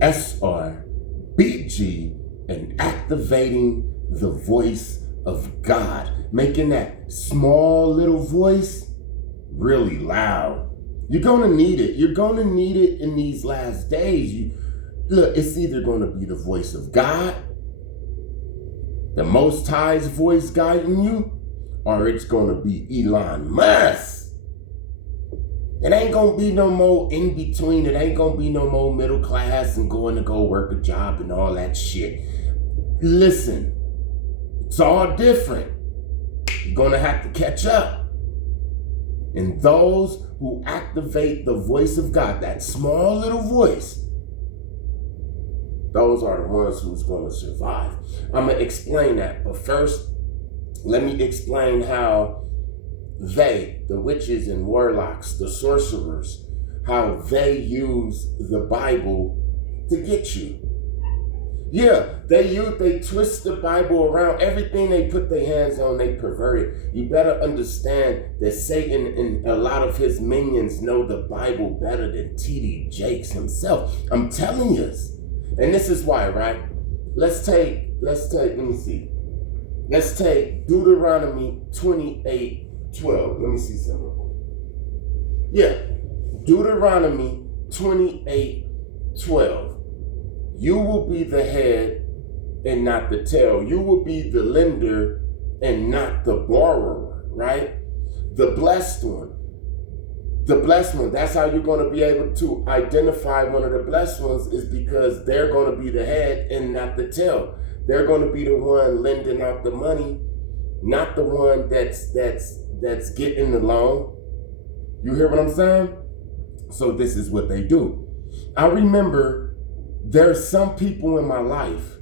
SR&BG, and activating the voice of God, making that small little voice really loud. You're gonna need it. You're gonna need it in these last days. Look, it's either gonna be the voice of God, the Most High's voice guiding you, or it's gonna be Elon Musk. It ain't gonna be no more in between. It ain't gonna be no more middle class and going to go work a job and all that shit. Listen, it's all different. You're gonna have to catch up. And those who activate the voice of God, that small little voice, those are the ones who's gonna survive. I'm gonna explain that, but first, let me explain how they, the witches and warlocks, the sorcerers, how they use the Bible to get you. Yeah, they twist the Bible around. Everything they put their hands on, they pervert it. You better understand that Satan and a lot of his minions know the Bible better than T.D. Jakes himself. I'm telling you. And this is why, right? Let's take, let me see. Let's take Deuteronomy 28:12. Let me see something real quick. Yeah, Deuteronomy 28:12. You will be the head and not the tail. You will be the lender and not the borrower, right? The blessed one. The blessed one. That's how you're going to be able to identify one of the blessed ones, is because they're going to be the head and not the tail. They're going to be the one lending out the money, not the one that's getting the loan. You hear what I'm saying? So this is what they do. I remember there's some people in my life,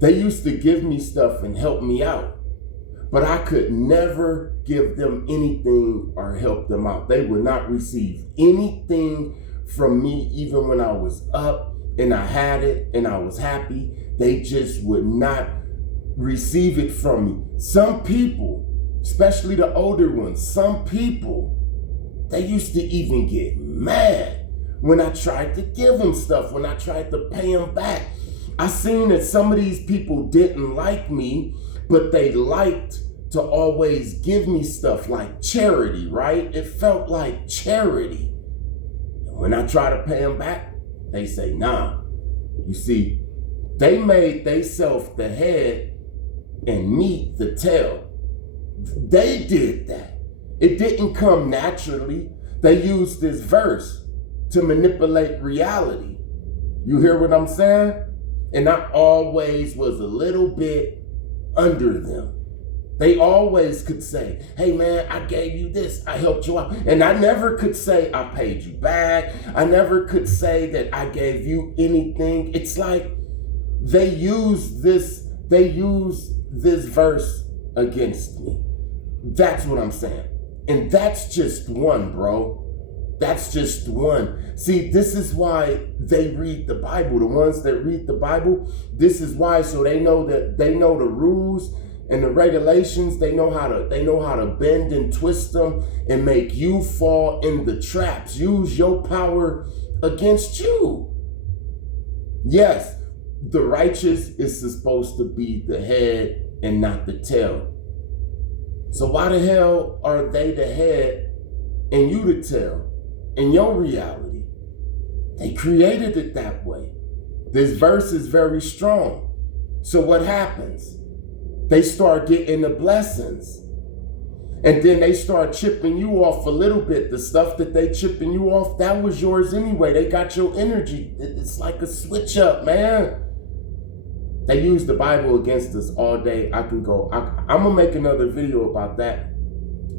they used to give me stuff and help me out, but I could never give them anything or help them out. They would not receive anything from me, even when I was up and I had it and I was happy. They just would not receive it from me. Some people, especially the older ones, some people, they used to even get mad when I tried to give them stuff, when I tried to pay them back. I seen that some of these people didn't like me, but they liked to always give me stuff like charity, right? It felt like charity. And when I try to pay them back, they say, nah. You see, they made theyself the head and me the tail. They did that. It didn't come naturally. They used this verse to manipulate reality. You hear what I'm saying? And I always was a little bit under them. They always could say, hey man, I gave you this, I helped you out. And I never could say I paid you back. I never could say that I gave you anything. It's like they use this verse against me. That's what I'm saying. And that's just one, bro. That's just one. See, this is why they read the Bible. The ones that read the Bible, this is why, so they know the rules and the regulations. They know how to bend and twist them and make you fall in the traps. Use your power against you. Yes, the righteous is supposed to be the head and not the tail. So why the hell are they the head and you the tail? In your reality, they created it that way. This verse is very strong. So what happens? They start getting the blessings. And then they start chipping you off a little bit. The stuff that they chipping you off, that was yours anyway. They got your energy. It's like a switch up, man. They use the Bible against us all day. I'm going to make another video about that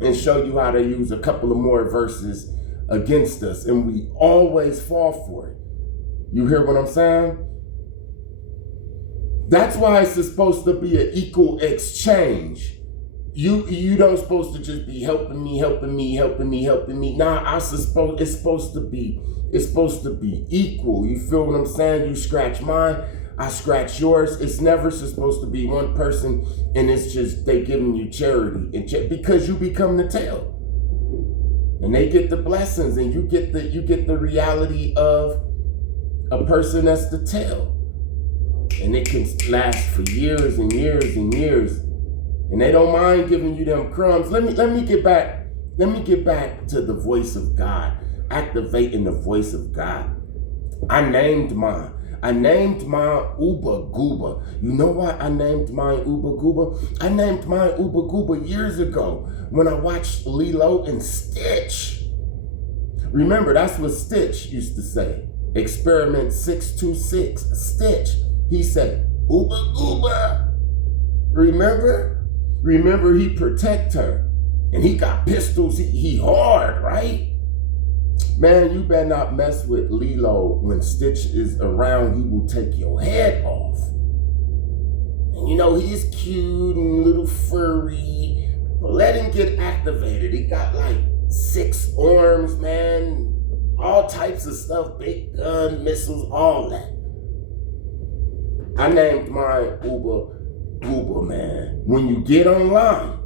and show you how they use a couple of more verses against us, and we always fall for it. You hear what I'm saying? That's why it's supposed to be an equal exchange. You don't supposed to just be helping me. Nah, it's supposed to be equal. You feel what I'm saying? You scratch mine, I scratch yours. It's never supposed to be one person and it's just they giving you charity because you become the tail. And they get the blessings, and you get the reality of a person that's the tail. And it can last for years and years and years. And they don't mind giving you them crumbs. Let me get back to the voice of God. Activating the voice of God. I named mine Uba Gooba. You know why I named mine Uba Gooba? I named mine Uba Gooba years ago when I watched Lilo and Stitch. Remember, that's what Stitch used to say. Experiment 626, Stitch. He said, Uba Gooba. Remember he protect her. And he got pistols, he hard, right? Man, you better not mess with Lilo when Stitch is around. He will take your head off. And you know, he's cute and little furry, but let him get activated. He got like 6 arms, man. All types of stuff, big gun, missiles, all that. I named mine Uba, man. When you get online,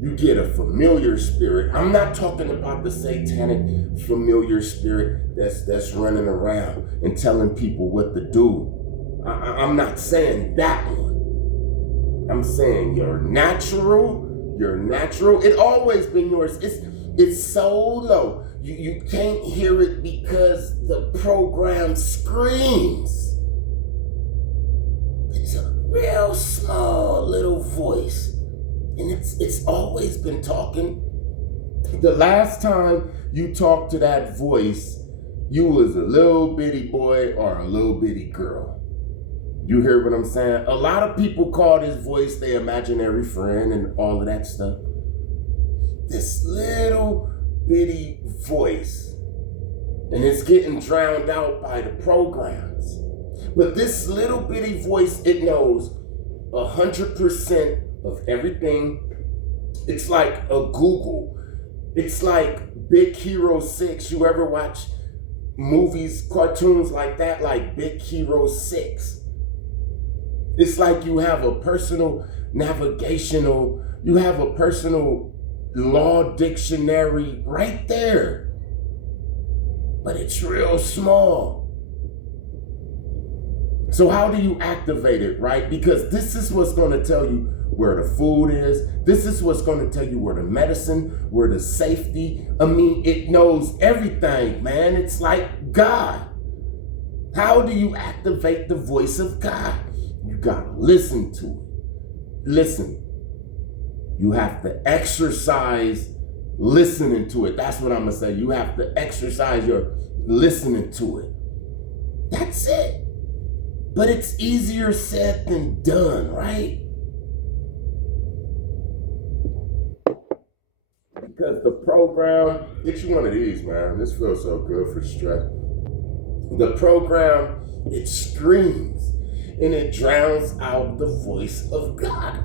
you get a familiar spirit. I'm not talking about the satanic familiar spirit that's running around and telling people what to do. I'm not saying that one. I'm saying your natural. It always been yours. It's so low. You can't hear it because the program screams. It's a real small little voice. And it's always been talking. The last time you talked to that voice, you was a little bitty boy or a little bitty girl. You hear what I'm saying? A lot of people call this voice their imaginary friend and all of that stuff. This little bitty voice. And it's getting drowned out by the programs. But this little bitty voice, it knows 100% of everything. It's like a Google. It's like Big Hero 6. You ever watch movies, cartoons like that, like Big Hero 6? It's like you have a personal navigational, you have a personal law dictionary right there. But it's real small. So how do you activate it, right? Because this is what's going to tell you where the food is. This is what's going to tell you where the medicine, where the safety. I mean, it knows everything, man. It's like God. How do you activate the voice of God? You got to listen to it. Listen. You have to exercise listening to it. That's what I'm going to say. You have to exercise your listening to it. That's it. But it's easier said than done, right? Because the program, get you one of these, man. This feels so good for stress. The program, it screams and it drowns out the voice of God.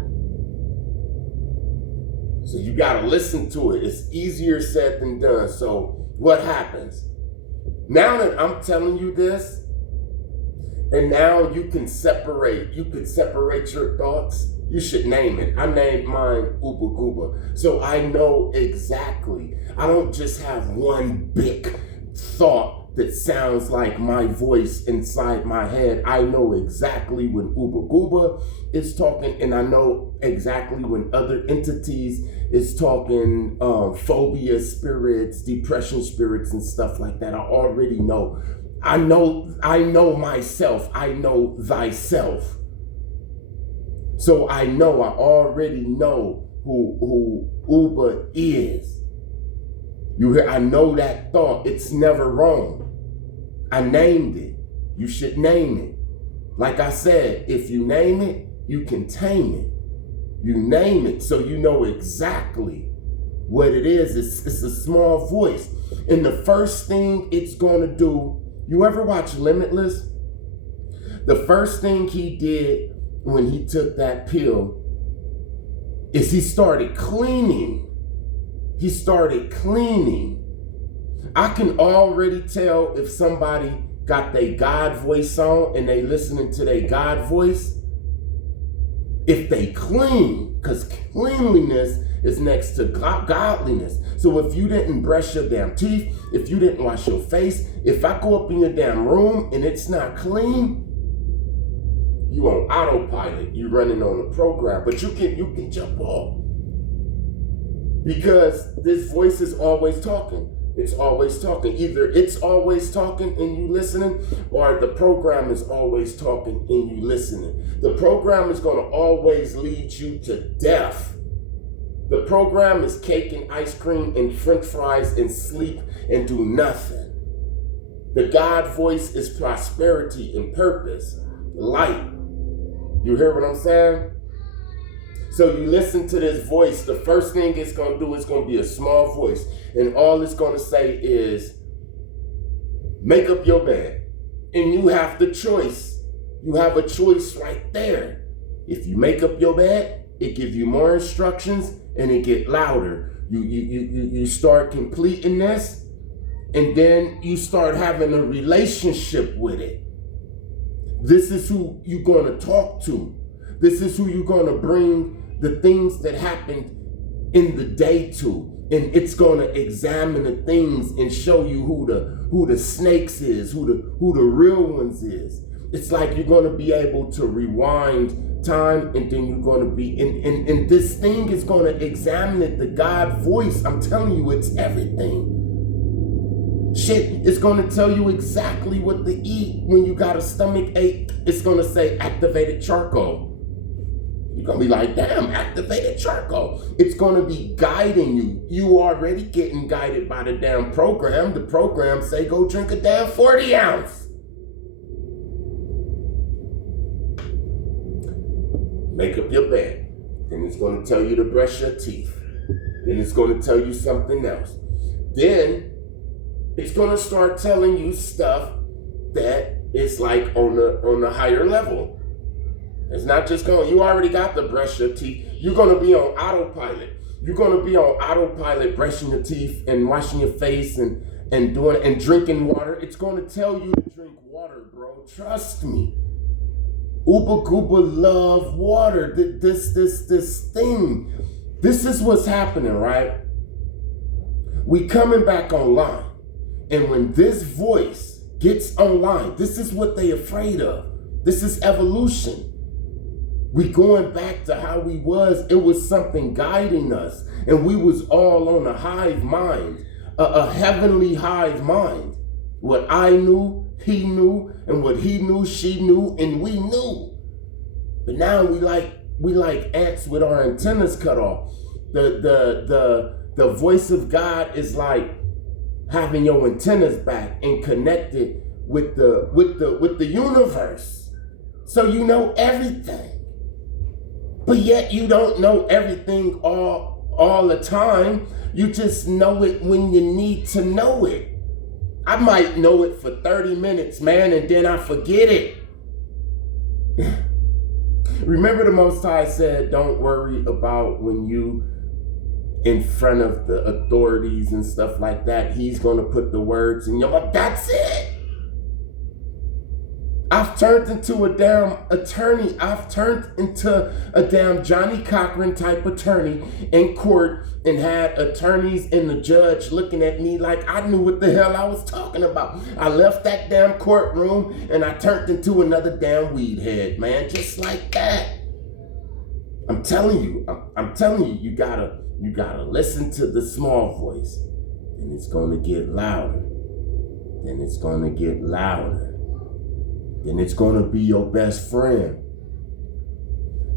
So you gotta listen to it. It's easier said than done. So what happens? Now that I'm telling you this, and now you can separate your thoughts. You should name it. I named mine Uba Gooba. So I know exactly. I don't just have one big thought that sounds like my voice inside my head. I know exactly when Uba Gooba is talking, and I know exactly when other entities is talking, phobia spirits, depression spirits, and stuff like that. I already know. I know myself. I know thyself. So I already know who Uba is. You hear? I know that thought. It's never wrong. I named it. You should name it. Like I said, if you name it, you can tame it. You name it so you know exactly what it is. It's a small voice. And the first thing it's going to do, you ever watch Limitless? The first thing he did when he took that pill is he started cleaning. He started cleaning. I can already tell if somebody got their God voice on and they listening to their God voice. if they clean, because cleanliness is next to godliness. So if you didn't brush your damn teeth, if you didn't wash your face, if I go up in your damn room and it's not clean, you on autopilot, you running on a program, but you can jump off. Because this voice is always talking. It's always talking. Either it's always talking and you listening, or the program is always talking and you listening. The program is going to always lead you to death. The program is cake and ice cream and french fries and sleep and do nothing. The God voice is prosperity and purpose, light. You hear what I'm saying? So you listen to this voice, the first thing it's going to do is going to be a small voice. And all it's going to say is, make up your bed. And you have the choice. You have a choice right there. If you make up your bed, it gives you more instructions and it get louder. You start completing this, and then you start having a relationship with it. This is who you're going to talk to. This is who you're going to bring the things that happened in the day to. And it's going to examine the things and show you who the snakes is, who the real ones is. It's like you're going to be able to rewind time, and then you're going to be, and this thing is going to examine it, the God voice. I'm telling you, it's everything. Shit, it's going to tell you exactly what to eat when you got a stomach ache. It's going to say activated charcoal. You're going to be like, damn, activated charcoal. It's going to be guiding you. You already getting guided by the damn program. The program say, go drink a damn 40 ounce. Make up your bed. Then it's going to tell you to brush your teeth. Then it's going to tell you something else. Then it's going to start telling you stuff that is like on the higher level. It's not just going, you already got to brush your teeth. You're going to be on autopilot. You're going to be on autopilot, brushing your teeth and washing your face and doing and drinking water. It's going to tell you to drink water, bro. Trust me. Uba Gooba love water. This thing. This is what's happening, right? We coming back online. And when this voice gets online, this is what they afraid of. This is evolution. We going back to how we was. It was something guiding us. And we was all on a hive mind, a heavenly hive mind. What I knew, he knew, and what he knew, she knew, and we knew. But now we like ants with our antennas cut off. The voice of God is like having your antennas back and connected with the universe. So you know everything. But yet you don't know everything all the time. You just know it when you need to know it. I might know it for 30 minutes, man, and then I forget it. Remember the Most High said, don't worry about when you in front of the authorities and stuff like that. He's going to put the words in your mouth. That's it. I've turned into a damn attorney. I've turned into a damn Johnny Cochran type attorney in court and had attorneys and the judge looking at me like I knew what the hell I was talking about. I left that damn courtroom and I turned into another damn weed head, man, just like that. I'm telling you, you gotta listen to the small voice, and it's gonna get louder. Then it's gonna get louder. Then it's going to be your best friend.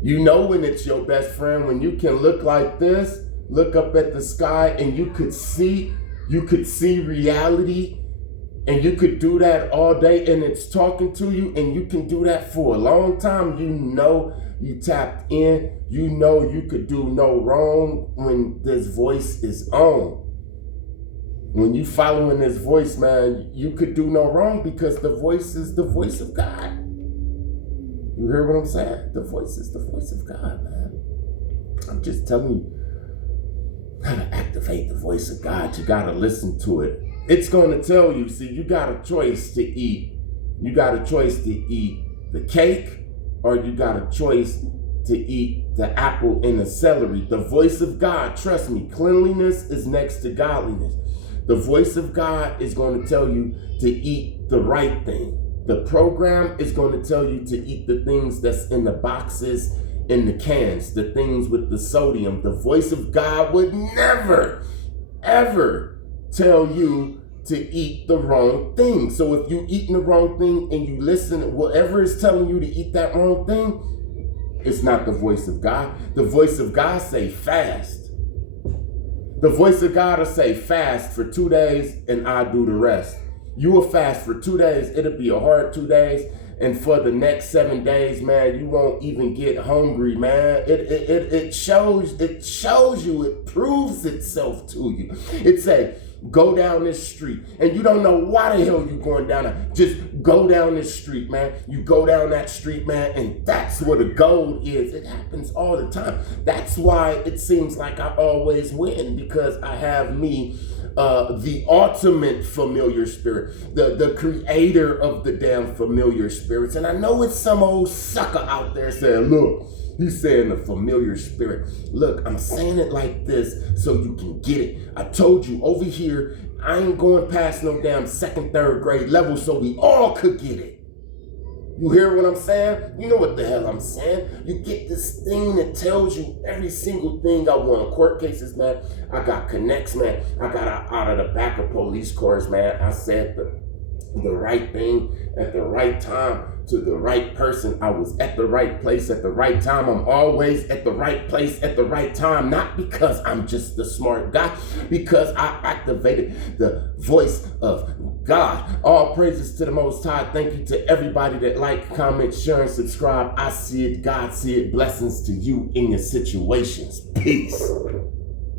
You know when it's your best friend, when you can look like this, look up at the sky, and you could see reality, and you could do that all day, and it's talking to you, and you can do that for a long time. You know you tapped in. You know you could do no wrong when this voice is on. When you following this voice, man, you could do no wrong because the voice is the voice of God. You hear what I'm saying? The voice is the voice of God, man. I'm just telling you how to activate the voice of God. You got to listen to it. It's going to tell you, see, you got a choice to eat. You got a choice to eat the cake, or you got a choice to eat the apple and the celery. The voice of God, trust me, cleanliness is next to godliness. The voice of God is going to tell you to eat the right thing. The program is going to tell you to eat the things that's in the boxes, in the cans, the things with the sodium. The voice of God would never, ever tell you to eat the wrong thing. So if you eating the wrong thing and you listen, whatever is telling you to eat that wrong thing, it's not the voice of God. The voice of God say fast. The voice of God will say fast for 2 days and I'll do the rest. You will fast for 2 days. It'll be a hard 2 days. And for the next 7 days, man, you won't even get hungry, man. It shows you, it proves itself to you. It say, go down this street. And you don't know why the hell you're going down there. Just go down this street, man. You go down that street, man, and that's where the gold is. It happens all the time. That's why it seems like I always win, because I have me, the ultimate familiar spirit, the creator of the damn familiar spirits. And I know it's some old sucker out there saying, look, he's saying the familiar spirit. Look, I'm saying it like this so you can get it. I told you over here, I ain't going past no damn 2nd, 3rd grade level so we all could get it. You hear what I'm saying? You know what the hell I'm saying. You get this thing that tells you every single thing. I won court cases, man. I got connects, man. I got out of the back of police cars, man. I said the right thing at the right time to the right person. I was at the right place at the right time. I'm always at the right place at the right time, not because I'm just the smart guy, because I activated the voice of God. All praises to the Most High. Thank you to everybody that like, comment, share, and subscribe. I see it, God see it. Blessings to you in your situations. Peace.